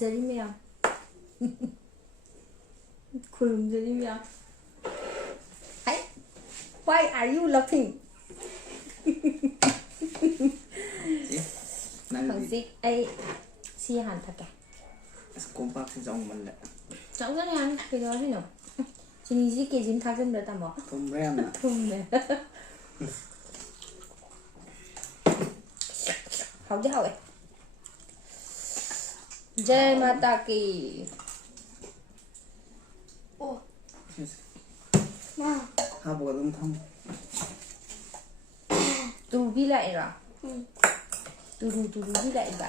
ꯈꯨꯔꯨꯝꯖꯔꯤ ꯃꯌꯥꯝ ꯈꯨꯔꯨꯝꯖꯔꯤ ꯃꯌꯥꯝ ꯍꯥꯏ why are you laughing ꯍꯧꯖꯤꯛ ꯑꯩ ꯁꯤ ꯍꯥꯟꯅ ꯊꯛꯀꯦ ꯀꯣꯝꯄꯥꯛꯁꯦ ꯆꯥꯎꯃꯜꯂꯦ ꯆꯥꯎꯖꯅꯤ ꯌꯥꯅꯤ ꯀꯩꯗꯧꯔꯤꯅꯣ ꯆꯤꯅꯤꯁꯤ ꯀꯦꯖꯤ ꯑꯃ ꯊꯥꯛꯆꯟꯕ꯭ꯔꯥ ꯇꯥꯃꯣ ꯊꯨꯝꯕ꯭ꯔꯥ ꯌꯥꯝꯅ ꯊꯨꯝꯃꯦ 하우디 하웨 जय माता की 오 하보가 너무 탕 두비 라이라 응. 두루두루비 라이바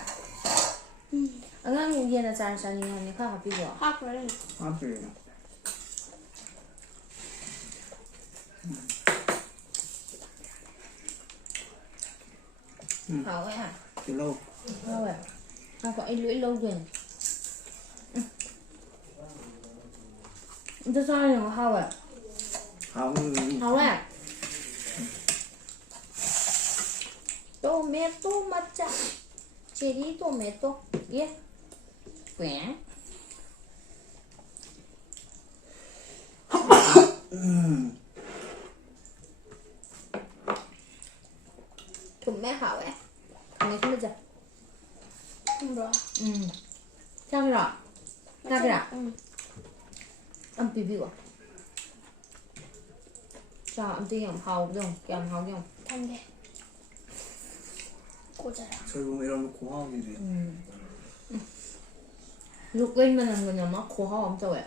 안gang 얘나 짠짠이 하니 카 하피고 아 그래 하필 하웨 킬로 하웨 아 có anh lưỡi lâu rồi 이제 사람이 하웨 하웨 토마토 matcha 체리 토마토 예 꽝 thùng bé hậu ấy thùng này không bao giờ không rõ sao cái đó sao cái đó 응. ăn 비비고 자 아무튼 hậu 좀 kèm hậu 좀 단데 고자야 저희 보면 이런 고하기래요 lúc lên mà làm người nhà nó khổ hao 엄청 왜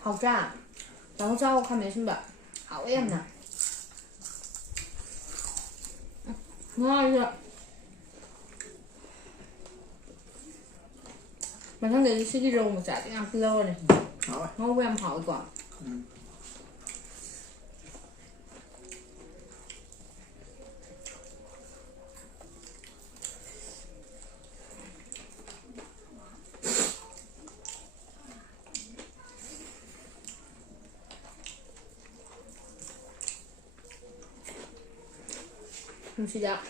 học ra đằng sau 카메라 신발 hậu em nè ngon chưa mà thằng này sẽ đi rồng một chả cái ăn kilo này ngon với em hậu quả 시작.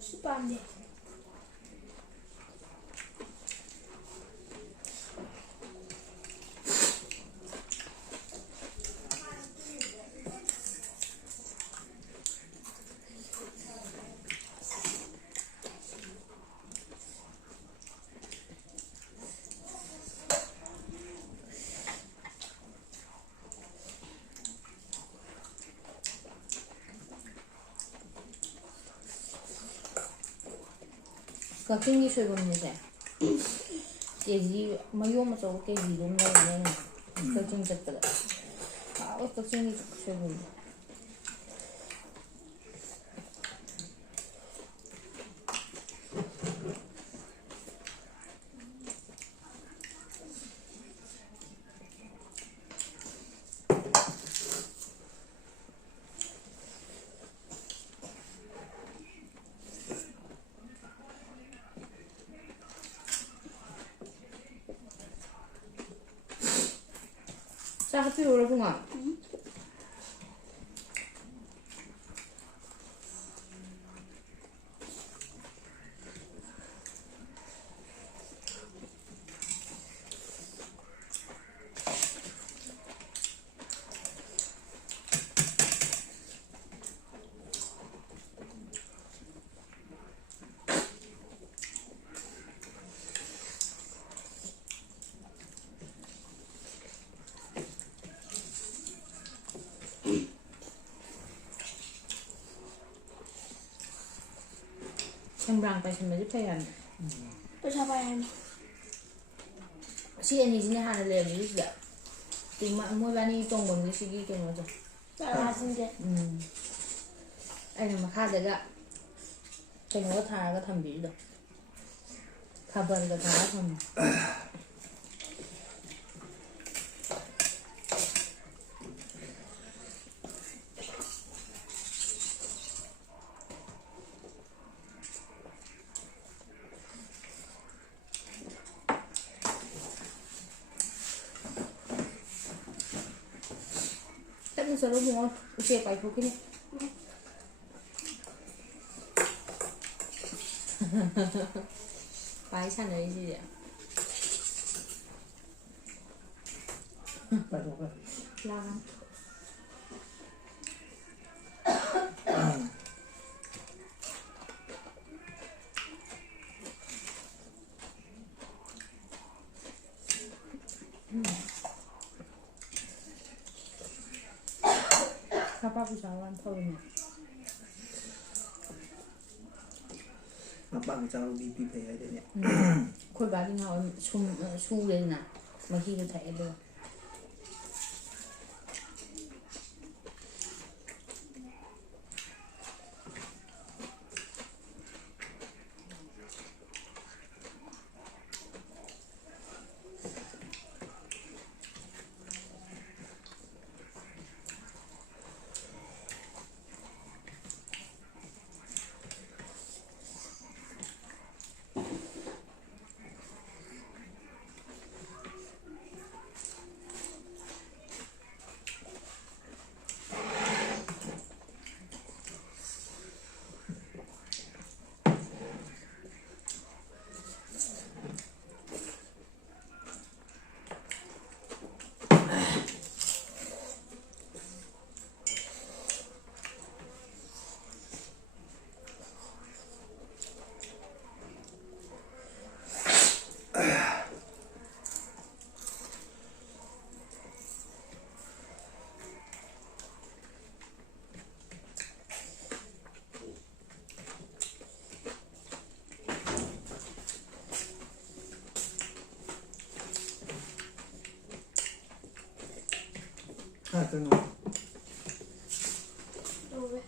수반데 Có kinh nghi sôi bùn như thế cái gì mà vô mà cháu cái gì đúng rồi nên có kinh chất rồi có kinh nghi sôi bùn 자, 하필 오라붕아. Sembrang tay xin mà giúp thầy hành. 또 잡아야 하네 시간이 지내 하나 내면 이제 또 뭐 많이 좀 먹는 시기 게 뭐죠? 맛인데 anh mà khai được ạ cái nó thà cái thầm bị được thà bần cái thà thầm चलो मोर उसे पाई फूकी ने पाई छान रही थी लागा Papa bisa wan thâu nè. Mà bạn cháu đi bị phải đấy nhỉ. Khôi bà đi ngồi su lên nè, mà khi nó thấy được. À, tôi nói. Đâu vậy?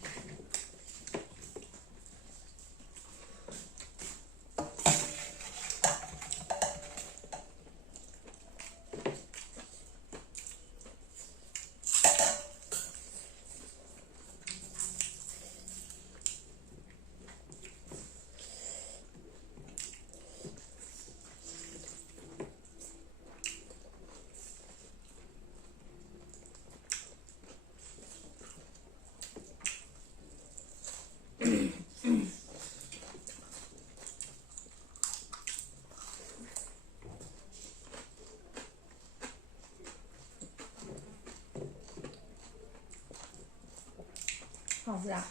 Không ra.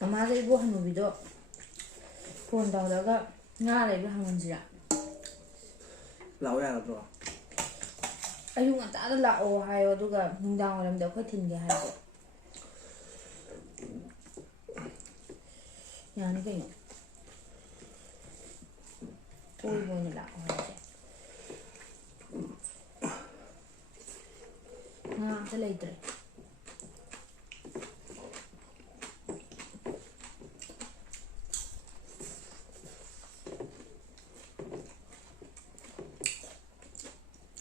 엄마가 이거 한 놈이도 본다다가 나를 한 건지라. Lão ra rồi. ꯑꯌꯨꯛ ꯉꯟꯇꯥꯗ ꯂꯥꯛꯑꯣ ꯍꯥꯏꯌꯣ ꯑꯗꯨꯒ ꯅꯨꯡꯗꯥꯡ ꯋꯥꯏꯔꯝꯗ ꯑꯩꯈꯣꯏ ꯊꯤꯟꯒꯦ ꯍꯥꯏꯌꯣ. ꯌꯥꯅꯤ ꯀꯩꯅꯣ. ꯀꯣꯏꯕ ꯑꯣꯏꯅ ꯂꯥꯛꯑꯣ ꯍꯥꯏꯁꯦ. ꯉꯥ ꯑꯝꯇ ꯂꯩꯇ꯭ꯔꯦ.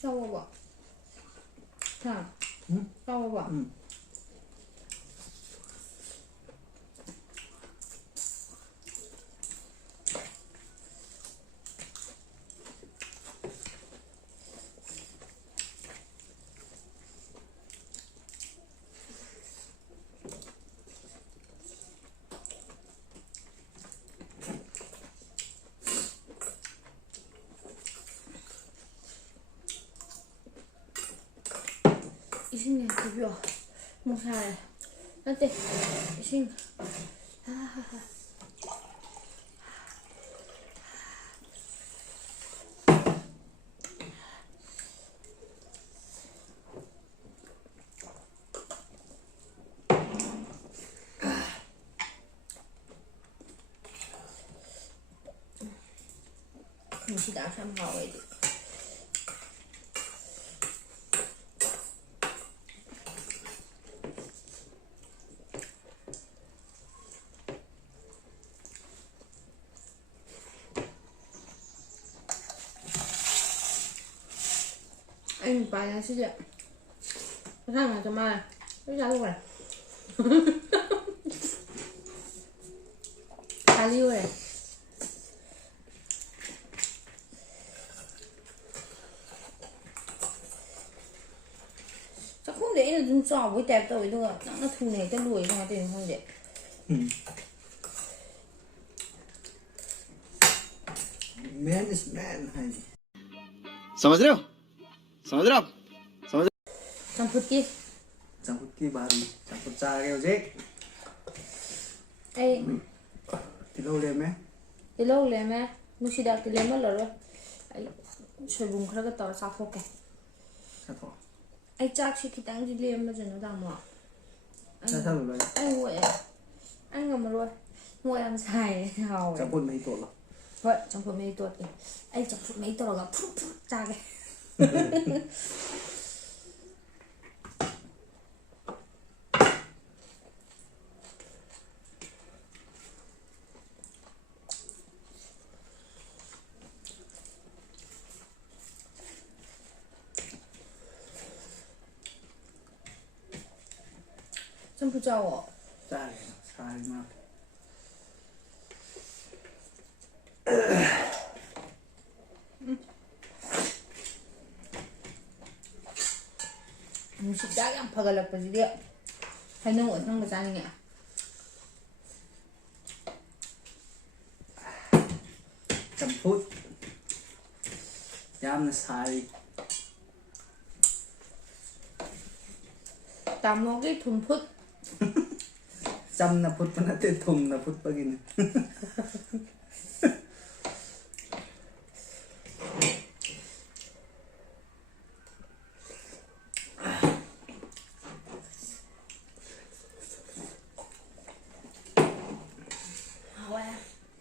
싸워봐. 자, 응? 싸워봐. 응. 이신이 비벼. 몽살. 나한테 이신. 김치 다시 한번 먹어야 돼. anh bà nhà xí vậy sao mà cho mai cái sao rồi khá liêu này chắc không để là dùng trò với tẹp tôi thôi nó thu này cái lùi không tiền không để Man is man hay समझ रहे हो समझ रहे हो आप समझ Campur kia campur ki baru campur cha kêu chứ ai thì lâu lên mấy cái lâu lên mà nusi đã cái lên mà rồi ai soi bùng khá cái tàu sao phô cái sao thọ ai chắc chỉ khi tăng đi lên mà rồi nó đang mà sao sao rồi anh nguội anh ngầm rồi nguội ăn xài hào campur mấy tuổi rồi vậy trong phút mấy tuột kì anh trong phút mấy tuột là phút ra cái真不知道哦。 cha này sai mà 식당 양 파갈라빠지디 하는 거 어떤 거 짜느냐 trăm phút jam là sai 따먹이 돈풋 trăm là phút vẫn là tên thùng là phút bao nhiêu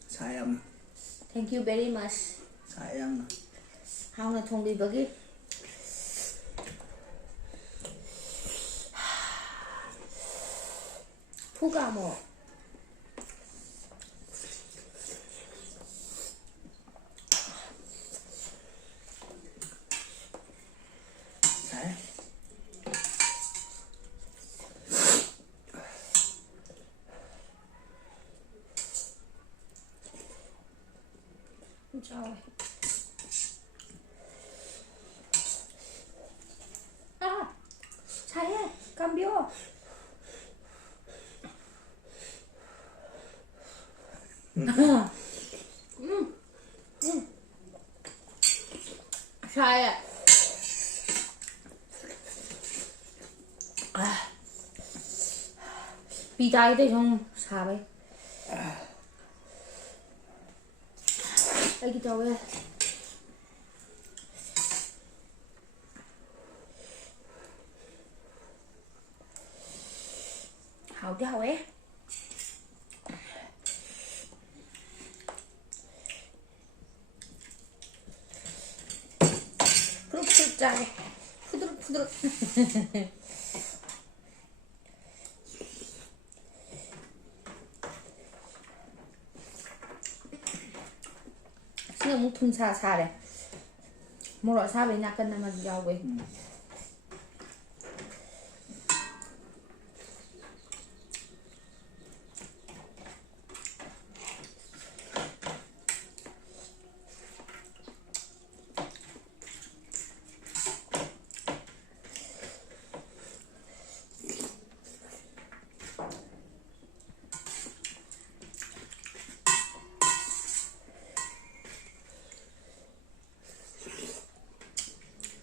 sai em Thank you very much sai em 하우나 통비 버기 푸가 뭐 sai Chao. Ah, saya cambio. Saya. Bị tai đấy không? Sao vậy? Đây cái trâu đây. Hào cái hào ấy. 푸득푸득 짜게. 푸드럭푸드럭. Singa mung thun sa sa đấy. Một loại sa với nhà cân mà giàu với.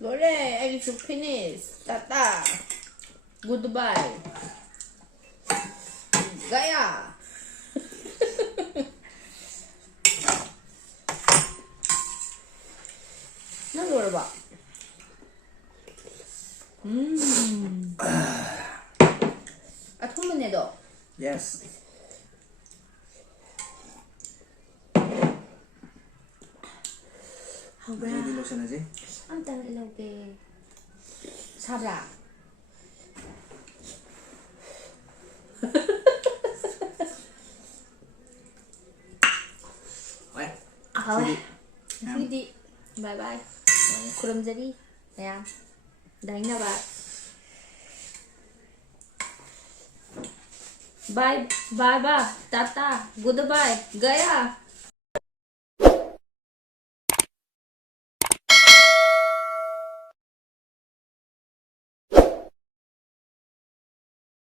Lore, I should finish. Tata. Goodbye. Gaya. Nó rồi bà. À thông minh này đó. yes Hầu đi ra. đi lotion là gì Anh ta lại lâu kì. Sao là? Ôi, Thôi. đi. Đi đi. Bye bye. Kurum jadi. Ya. धन्यवाद। Bye bye bye, tata, goodbye, गया।